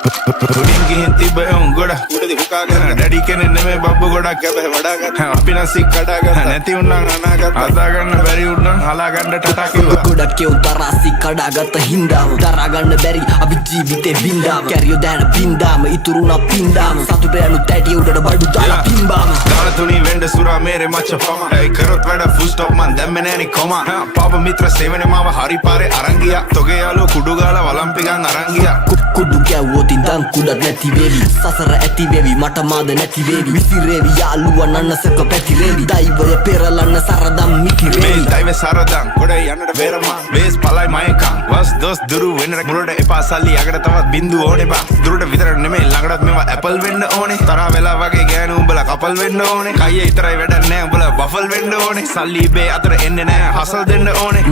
උඩින් ගිහින් තිබ්බ එවුන් ගොඩක් උඩදී හුකාගෙන ඩැඩි කෙනෙක් නෙමෙයි බබ්බු ගොඩක් කැබේ වඩාගත්තා අපි නම් සික් කඩාගත්තා නැති උන්නම් අනාගත්තා අදාගන්න බැරි උන්නම් හලාගන්න ටටා කිව්වා ගොඩක් එවුන් තරාසි කඩාගත්ත හින්දාම දරාගන්න බැරි අපි ජීවිතේ බින්දාම කැරියෝ දැන බින්දාම ඉතුරුනා පින්දාම සතුට යනු තැටි උඩට බඩු දාලා පින්බාම දාලා තුනි වෙන්න සුරා මේරේ මච්ච පම ඒ කරොත් වැඩ ෆුල් ස්ටොප් මන් දැම්මේ නෑනි කොමා පාප මිත්‍ර සේවනේ මාව හරි පාරේ අරන් ගියා තොගේ යාළුවෝ කුඩු ගාලා වලම්පිකන් අරන් ගියා කුඩු ගැව්වොත් ඉඳන් කුඩක් නැති වේවි සසර ඇති වේවි මට මාද නැති වේවි විසිරේවි යාළුවා නන්නසක පැතිරේවි දෛවය පෙරලන්න සරදම් මිකිරේවි මේ දෛවය සරදම් ගොඩේ යන්නට බේරමා වේස් පලයි මයකම් වස් දොස් දුරු වෙන්නට මුරට එපා සල්ලි යකට තවත් බින්දු ඕනේ බා දුරට විතර නෙමෙයි ළඟටත් මේවා ඇපල් වෙන්න ඕනේ තරහ වෙලා වගේ ගෑනු උඹලා කපල් වෙන්න ඕනේ කයියේ විතරයි වැඩක් නෑ උඹලා බෆල් වෙන්න ඕනේ සල්ලි ඉබේ අතර එන්නේ නෑ හසල් දෙන්න ඕනේ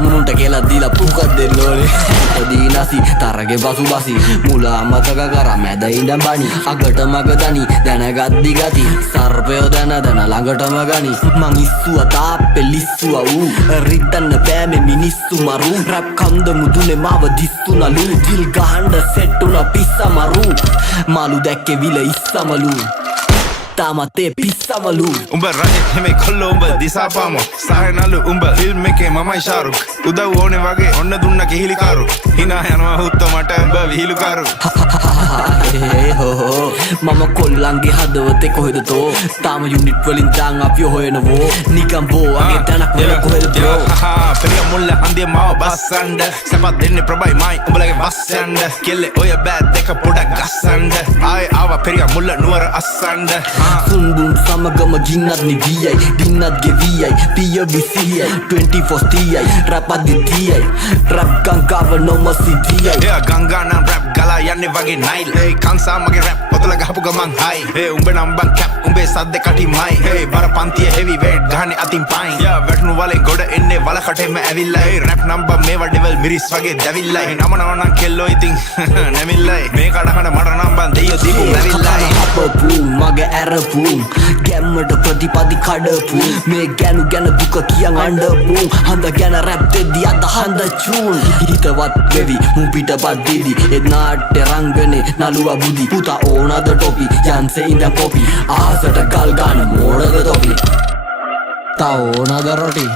මුනුන්ට කියලා දීලා පුකක් දෙන්න ඕනේ දීනසි තරගේ බසුබසි මුලා මතක කරා මැද ඉඳන් බණි අගට මග දනි දැනගද්දි ගති සර්පයෝ දැන ළඟටම ගනි මං ඉස්සුවා තාප්පේ ලිස්සුවා ඌ රිද්දන්න බෑ මේ මිනිස්සු මරු රැප් කන්ද මුදුනේ මාව දිස්සුනලු ජිල් ගහන්න සෙට් උනා පිස්සමරු මාළු දැක්කේ විල ඉස්සමලු තාමත් ඒ පිස්සමලු උඹ රජෙක් නෙමෙයි කොල්ලෝ උඹ දිසාපාමෝ සායනලු උඹ ෆිල්ම් එකේ මමයි ශාරුක් උදව් ඕනේ වගේ ඔන්න දුන්න කිහිලිකාරු හිනා යනවා හුත්ත මට උඹ විහිළුකාරු මම කොල්ලන්ගේ හදවතේ කොහෙද තෝ තාම යුනිට් වලින් දාන් අපි හොයනවෝ නිකම් බෝ අගේ තනක් වල කොහෙද බ්‍රෝ පෙරිය මුල්ල හන්දිය මාව බස්සන්ඩ සපත් දෙන්නේ ප්‍රබයි මයි උඹලගේ වස්සන්ඩ කෙල්ලේ ඔය බෑත් දෙක පොඩක් ගස්සන්ඩ ආයේ ආවා පෙරිය මුල්ල නුවර අස්සන්ඩ සුන්බුන් සමගම ගින්නත් නිවියයි දින්නත් ගෙවියයි පිය විසියයි 24 තියයි රැප් අදිතියයි රැප් ගංගාව නොමසිදියයි එයා ගංගා නම් රැප් ගලා යන්නේ වගේ නයිල් ඒ කංසා මගේ රැප් පොතල ගහපු ගමන් හයි ඒ උඹ නම් බං කැප් උඹේ සද්ද කටිමයි ඒ බර පන්තිය හෙවි වේට් ගහන්නේ අතින් පයින් යා වැටුණු වලේ ගොඩ එන්නේ වලකටෙම ඇවිල්ලා ඒ රැප් නම්බර් මේවා ඩෙවල් මිරිස් වගේ දැවිල්ලා ඒ නම නම් කෙල්ලෝ ඉතින් නැමිල්ලයි මේ කඩහන මට නම් බං දෙයියෝ දීපු නැවිල්ලයි අපපු මගේ ඇරපු ගැම්මට ප්‍රතිපදි කඩපු මේ ගැනු ගැන දුක කියන් අඬපු හඳ ගැන රැප් දෙද්දි අද හඳ චූන් හිතවත් වෙවි මු පිටපත් දිදි ඒ නාට්‍ය රංගනේ නළුවා බුදි පුතා ඕනද ටොපි යන්සේ ඉඳන් කොපි ආසට ගල් ගන්න මෝඩද තොපි තා ඕනද රොටි